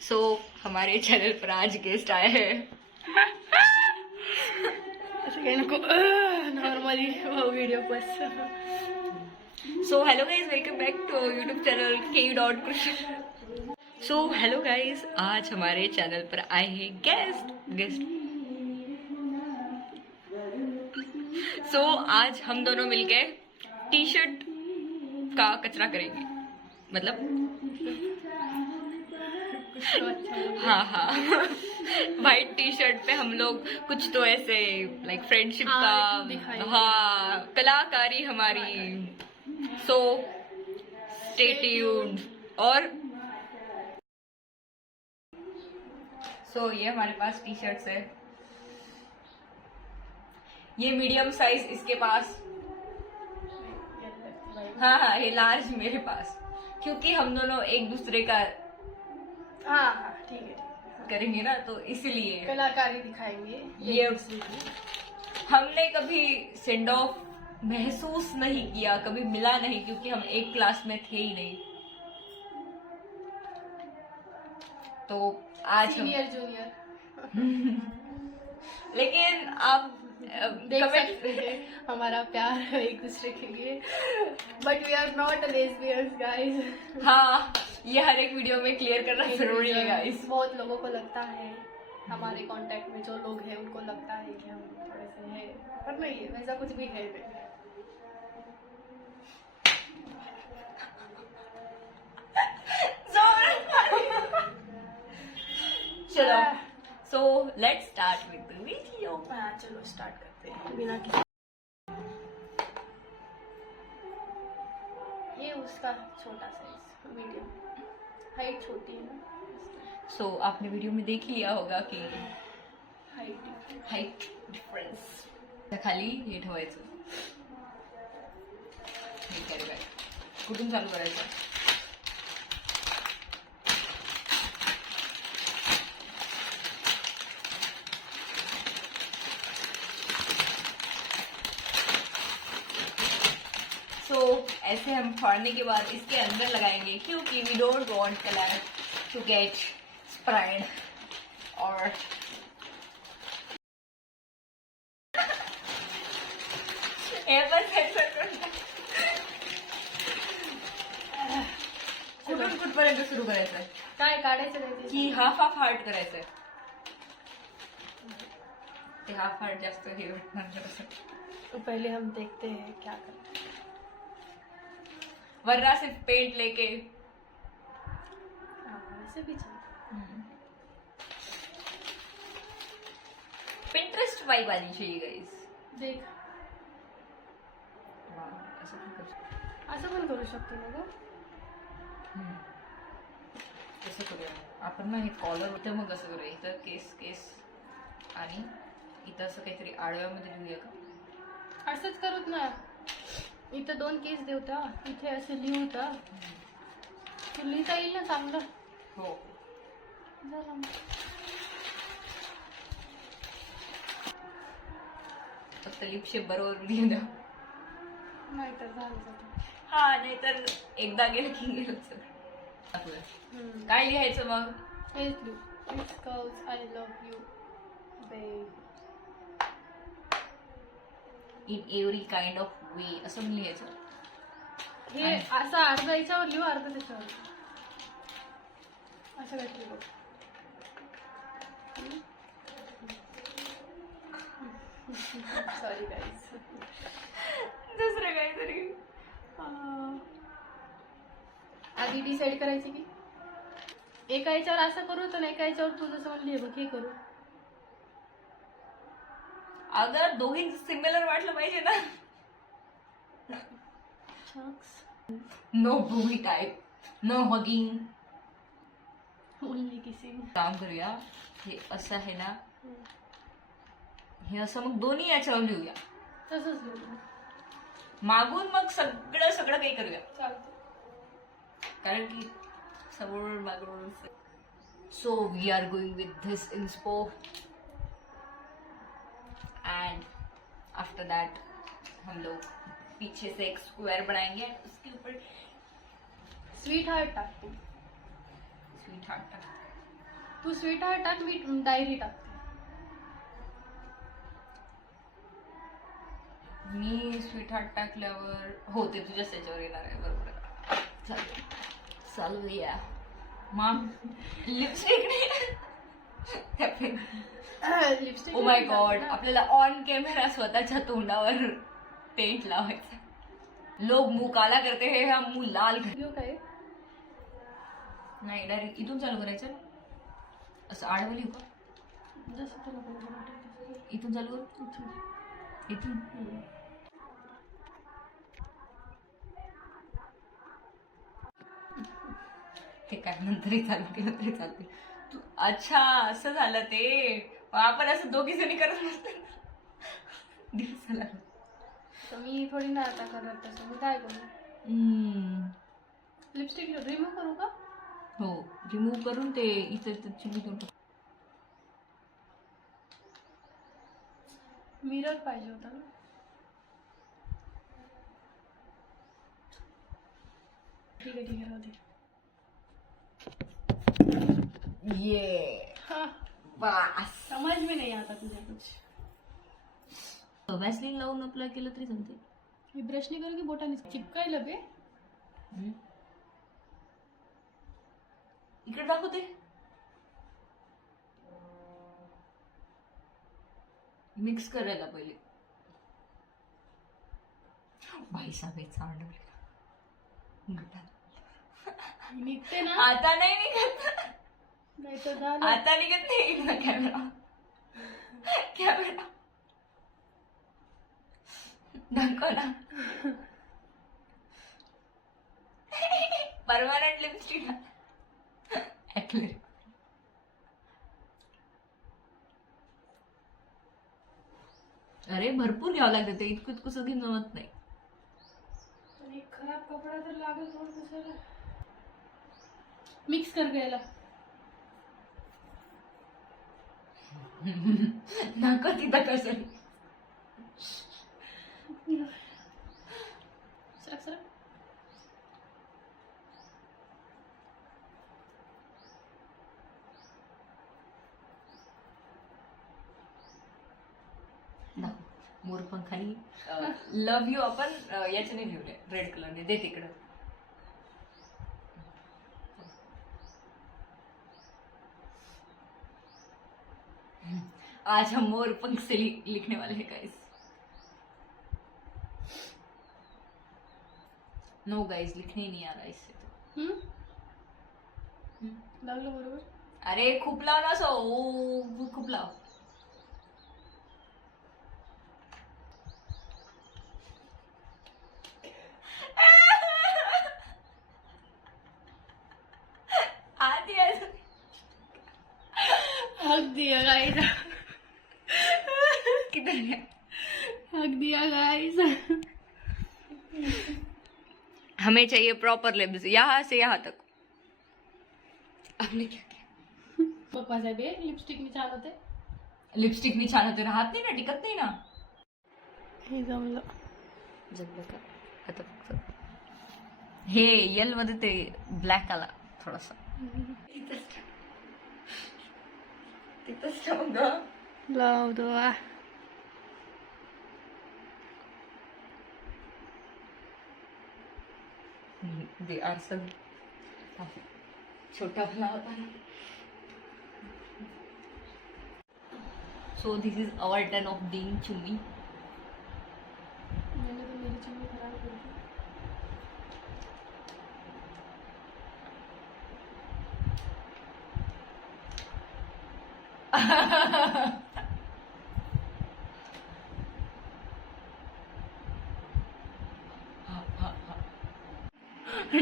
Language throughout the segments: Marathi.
सो हमारे चैनल पर आज गेस्ट आए हैं. नॉर्मली वो वीडियो बस. So hello guys, welcome back to YouTube channel k.krishna. So hello guys, आज हमारे चैनल पर आए हैं गेस्ट. सो आज हम दोनों मिलके टी शर्ट का कचरा करेंगे. मतलब हाँ वाइट टी शर्ट पे हम लोग कुछ तो ऐसे लाइक फ्रेंडशिप का कलाकारी हमारी. So stay tuned. और सो ये हमारे पास टी शर्ट्स है. ये मीडियम साइज इसके पास. हाँ ये लार्ज मेरे पास, क्योंकि हम दोनों एक दूसरे का ठीक है करेंगे ना, तो इसलिए कलाकारी दिखाएंगे. ये हमने कभी सेंड ऑफ महसूस नहीं किया, कभी मिला नहीं, क्योंकि हम एक क्लास में थे ही नहीं. तो आज सीनियर जूनियर लेकिन आप देख सकते हैं हमारा प्यार एक दूसरे के लिए. But we are not lesbians guys. हाँ, ये हर एक वीडियो में क्लियर करना जरूरी है गाइस. बहुत लोगों को लगता है, हमारे कांटेक्ट में जो लोग हैं उनको लगता है कि हम थोड़े से हैं, पर नहीं है, वैसा कुछ भी है नहीं. चलो, सो लेट्स स्टार्ट विद द वीडियो. चलो स्टार्ट करते हैं बिना किसी. ये उसका छोटा साइज, मीडियम. हाइट छोटी है ना. सो आपने वीडियो में देख लिया होगा की हाइट डिफरन्स. खाली हे ठेवायचं. कॅरी बॅग कुठून चालू करायचं. सो ऐसे हम फाड़ने के बाद इसके अंदर लगाएंगे, क्योंकि we don't want colour to get spread. और कुठून कुठपर्यंत सुरू करायचं आहे. काय काढायचं नाही की हाफ हार्ट करायचंय. ते हाफ हार्ट जास्त हे वाटणार. तो पहले हम देखते हैं क्या करते हैं. वरना सिर्फ पेंट लेके वैसे भी चलता. पिंटरेस्ट वाइब आनी चाहिए गाइस. देख असं पण करू शकतो ना ग. कसं करूया आपण ना, हे कॉलर इथं मग कसं करूया. इथं केस आणि इथं असं काहीतरी आडव्यामध्ये लिहूया का. असंच करूत ना. इथं 2 केस देवता, इथे असं लिहूता. लिहिता येईल ना चांगलं. हो झालं. फक्त लिप शेप बरोबर लिहून द्या. नाही तर झालं. हा, नाहीतर एकदा गेलं की गेलं सगळं. काय लिहायचं मग. हेच लिहू. It's calls I love you babe in every kind of way असं पण लिहायचं. हे असं अर्धा याच्यावर लिहू, अर्धा त्याच्यावर. असं काहीतरी बघ. Sorry guys. दुसरं काहीतरी. आधी डिसाईड करायची की एका याच्यावर असं करू, तर एका याच्यावर तू जसं म्हणली बघ हे करू. अगर दोघी सिमिलर वाटलं पाहिजे ना. नो भूमी type, no hugging, only kissing. काम करूया. हे असं आहे ना, हे असं मग दोन्ही याच्यावर लिहूया. तसंच लिहू मागून मग सगळं काही करूया. चालतं. कारण की समोर मागून. So we are going with this inspo. And after that हम लोग पीछे से एक स्क्वायर बनाएंगे, उसके ऊपर स्वीट हार्ट टाकते. Sweetheart. तू स्वीट हार्ट टाक, मी डायरी टाकते. मी स्वीट हार्ट टाकल्यावर हो ते तुझ्याच त्याच्यावर येणार आहे. बरोबर आहे. चालूया मग lipstick. Lipstick. Oh my God, आपल्याला ऑन कॅमेरा स्वतःच्या तोंडावर पेंट लावायचा. लोक मुंह काला करते हे, हा मुंह लाल कर. घेऊ काय? नाही डायरेक्ट इथून चालू करायचं. असं आडवं लिहू का? जसं तुला बरोबर वाटेल तसं. इथून चालू कर. इथून ते काय नंतरही चालू केलं तरी चालते. तू अच्छा असं झालं ते. आपण असं दोघी जणी करत नसतो. दिवस झाला. तर मी थोडी ना आता करत तसं. मी काय करू? लिपस्टिक रिमूव्ह करू का? हो रिमूव्ह करून ते इथं चिमणी करून. मिरर पाहिजे होता ना. ठीक आहे राहू दे. ये हाँ, बस. समझ में नहीं आता तुझे कुछ. व्हॅसलीन लावून अप्लाय केलं तरी चालते. मी ब्रश नाही करू की बोटाने चिपकायला बे. इकडे दाखवते. मिक्स करायला पहिले. बाई साहेबांचा निघते ना. आता नाही निघत. नाही तर झालं. आता निघत नाही. कॅमेरा कॅमेरा दाखव ना. Permanent lipstick. अरे भरपूर घ्यावं लागतं ते. इतकं इतकं घेऊन जमत नाही. आणि खराब कपडा तर लागेल थोडं कशाला. मिक्स कर घ्यायला. नको तिथं कसं. सरक सरक. मोरपंखानी लव यू आपण याच्याने लिहूया रेड कलरने. दे तिकडं. आज हम मोरपंख से लिखने वाले हैं गाइस. नो गाइस लिखने ही नहीं आ रहा इससे तो. लागलं बरोबर. अरे खूप लाव ना असं. ओ खूप लाव. आधी हक दिया गाइस. किधर गया? हक दिया गाइस. हमें चाहिए प्रॉपर लिप्स यहाँ से यहाँ तक. आपने क्या किया? पप्पा साहेब लिपस्टिक मी छान होते. लिपस्टिक मी छान होते. राहत नाही ना, टिकत नाही ना. हे जमलं. जमलं का आता फक्त हे येल मध्ये ते ब्लॅक आला थोडासा. तिथंच ठेव ग. लाव दो. दे आरसल छोटा वाला होता ना. So this is our turn of being चुम्मी. मैंने तो मेरी चुन्नी खराब कर दी.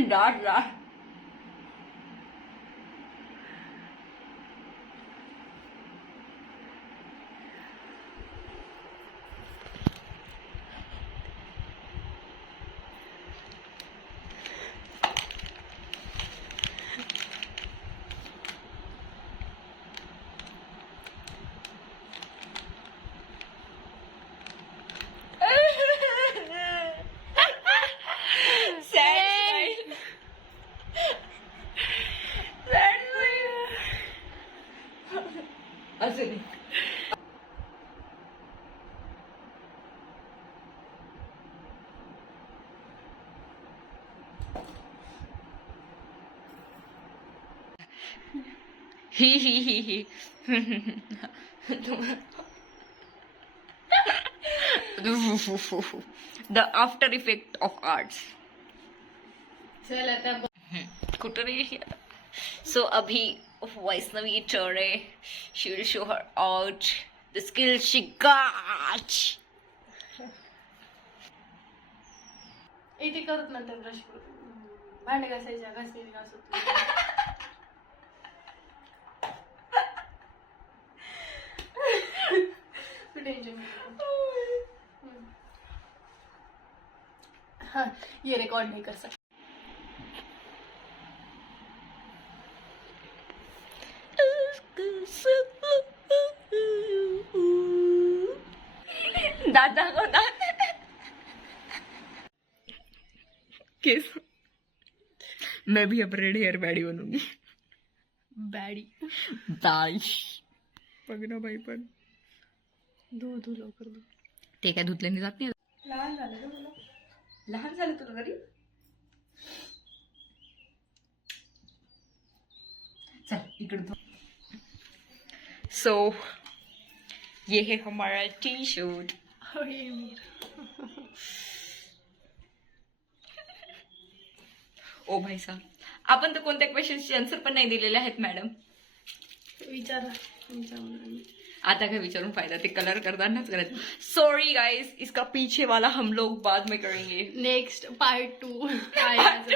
डाट डाट. असं नाही. ही the after effect of arts. चल आता कुठं नाही. सो अभी Vaishnavi Chaure she will show her out the skill she got. इथे करत नंतर ब्रश करू. भांडे घासायच्या घासलेली घासत. टेंशन हाँ ये रिकॉर्ड नहीं कर सकते. दादा को किस. मैं भी अब रेड हेयर बैडी बनूंगी. बॅडी बाई बघ ना बाई. पण धू लवकर धू. ते काय धुतल्याने जात नाही. लहान झालं का तुला? लहान झालं तुला तरी. चल इकडे. सो ये है हमारा टी शर्ट. ये मेरा. ओ भाई साहब, आपण तर कोणत्या क्वेश्चनचे आन्सर पण नाही दिलेले आहेत मॅडम. विचारा. आता काय विचारून फायदा, ते कलर करतानाच करायचं. सॉरी गाइस, इसका पीछे वाला हम लोग बाद में करेंगे. नेक्स्ट पार्ट 2 आएगा